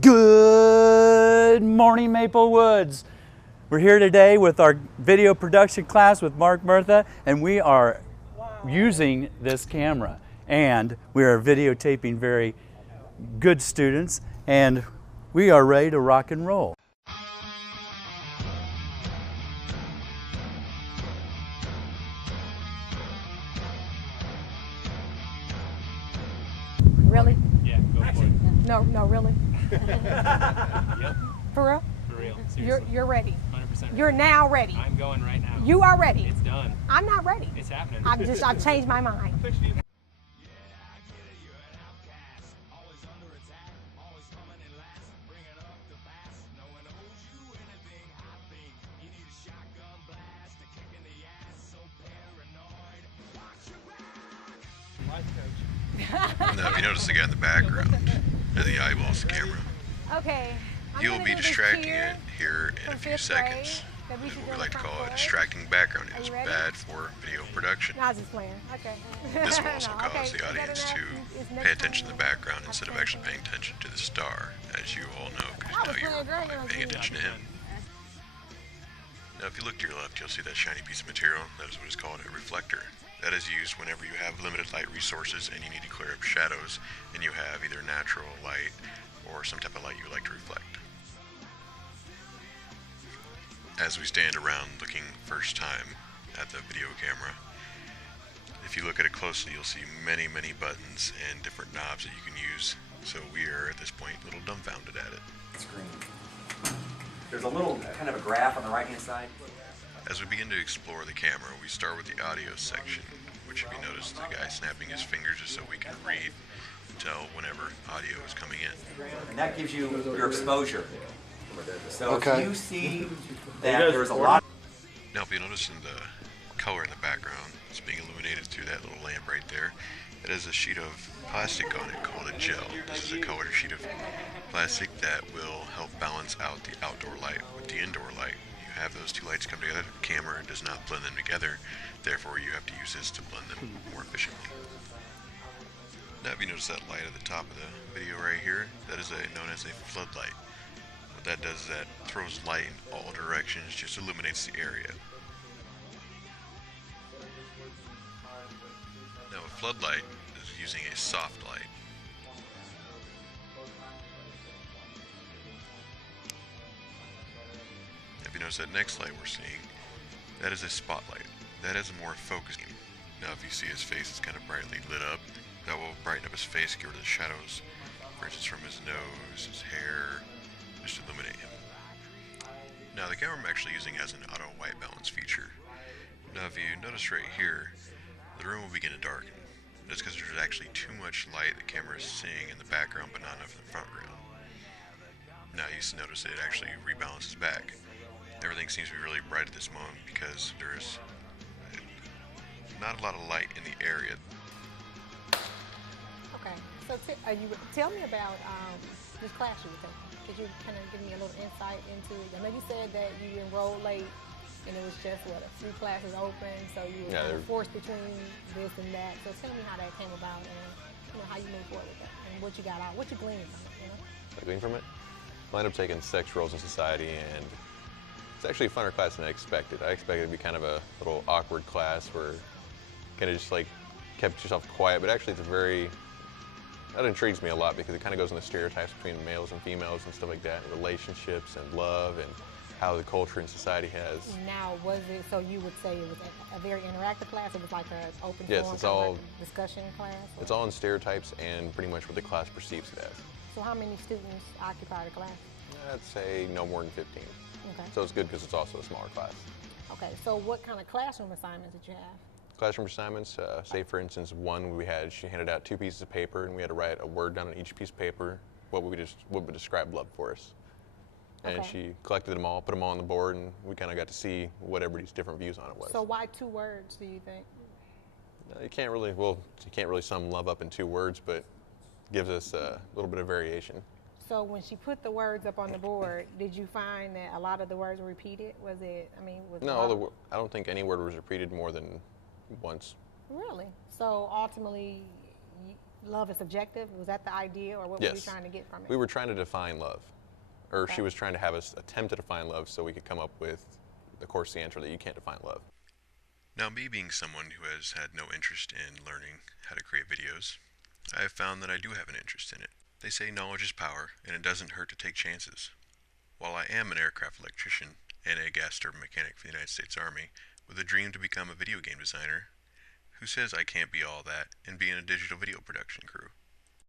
Good morning, Maple Woods. We're here today with our video production class with Mark Murtha, and we are using this camera. And we are videotaping very good students, and we are ready to rock and roll. Really? Yeah, go for it. No, really? Yep, For real? for real. Seriously. You're ready. 100% ready. You're now ready. I'm going right now. You are ready. It's done. I'm not ready. It's happening. I've changed my mind. Now, if you notice the guy in the background, the eyeballs the camera, Okay. he will be distracting it here in a few seconds. And what we like to call a distracting background is bad for video production. No, I was just playing. Okay. This will also No, cause okay. the audience to pay attention to the background instead of actually paying attention to the star, as you all know, because now you're probably paying attention to him. Now, if you look to your left, you'll see that shiny piece of material. That is what is called a reflector. That is used whenever you have limited light resources and you need to clear up shadows, and you have either natural light or some type of light you would like to reflect. As we stand around looking first time at the video camera, if you look at it closely, you'll see many buttons and different knobs that you can use. So we are at this point a little dumbfounded at it. Screen. There's a little kind of a graph on the right hand side. As we begin to explore the camera, we start with the audio section, which if you notice the guy snapping his fingers just so we can read and tell whenever audio is coming in. And that gives you your exposure. So Okay. if you see that there's a lot. Now if you notice in the color in the background, it's being illuminated through that little lamp right there. It has a sheet of plastic on it called a gel. This is a colored sheet of plastic that will help balance out the outdoor light with the indoor light. You have those two lights come together, the camera does not blend them together, therefore you have to use this to blend them more efficiently. Now if you notice that light at the top of the video right here, that is known as a floodlight. What that does is that throws light in all directions, just illuminates the area. Now a floodlight is using a soft light. If you notice that next light we're seeing, that is a spotlight. That is more focusing. Now if you see his face is kind of brightly lit up, that will brighten up his face, get rid of the shadows, for instance from his nose, his hair, just illuminate him. Now the camera I'm actually using has an auto white balance feature. Now if you notice right here, the room will begin to darken. That's because there's actually too much light the camera is seeing in the background but not enough in the front ground. Now you notice it actually rebalances back. Everything seems to be really bright at this moment because there is not a lot of light in the area. Okay. So tell me about this class you were taking. Could you kind of give me a little insight into it? I know you said that you enrolled late and it was just, a few classes open, so you were kind of forced between this and that. So tell me how that came about and how you moved forward with that and what you got out, what you gleaned from it, I gleaned from it? Well, I ended up taking Sex, Roles, and Society, and it's actually a funner class than I expected. I expected it to be kind of a little awkward class where kind of just like kept yourself quiet, but actually that intrigues me a lot because it kind of goes into stereotypes between males and females and stuff like that, and relationships and love and how the culture and society has. Now, was it, so you would say it was a very interactive class? It was like an open Yes, forum, it's all like a discussion class? It's all in stereotypes and pretty much what the class perceives it as. So how many students occupy the class? I'd say no more than 15. Okay. So it's good because it's also a smaller class. Okay, so what kind of classroom assignments did you have? Classroom assignments, say for instance one she handed out 2 pieces of paper and we had to write a word down on each piece of paper, what would describe love for us. And Okay. she collected them all, put them all on the board, and we kind of got to see what everybody's different views on it was. So why 2 words, do you think? You can't really sum love up in 2 words, but it gives us a little bit of variation. So when she put the words up on the board, did you find that a lot of the words were repeated? Was it, No, I don't think any word was repeated more than once. Really? So ultimately, love is subjective? Was that the idea, or what were you Yes. trying to get from it? We were trying to define love. Or Okay. she was trying to have us attempt to define love so we could come up with, of course, the answer that you can't define love. Now, me being someone who has had no interest in learning how to create videos, I have found that I do have an interest in it. They say knowledge is power, and it doesn't hurt to take chances. While I am an aircraft electrician and a gas turbine mechanic for the United States Army, with a dream to become a video game designer, who says I can't be all that and be in a digital video production crew?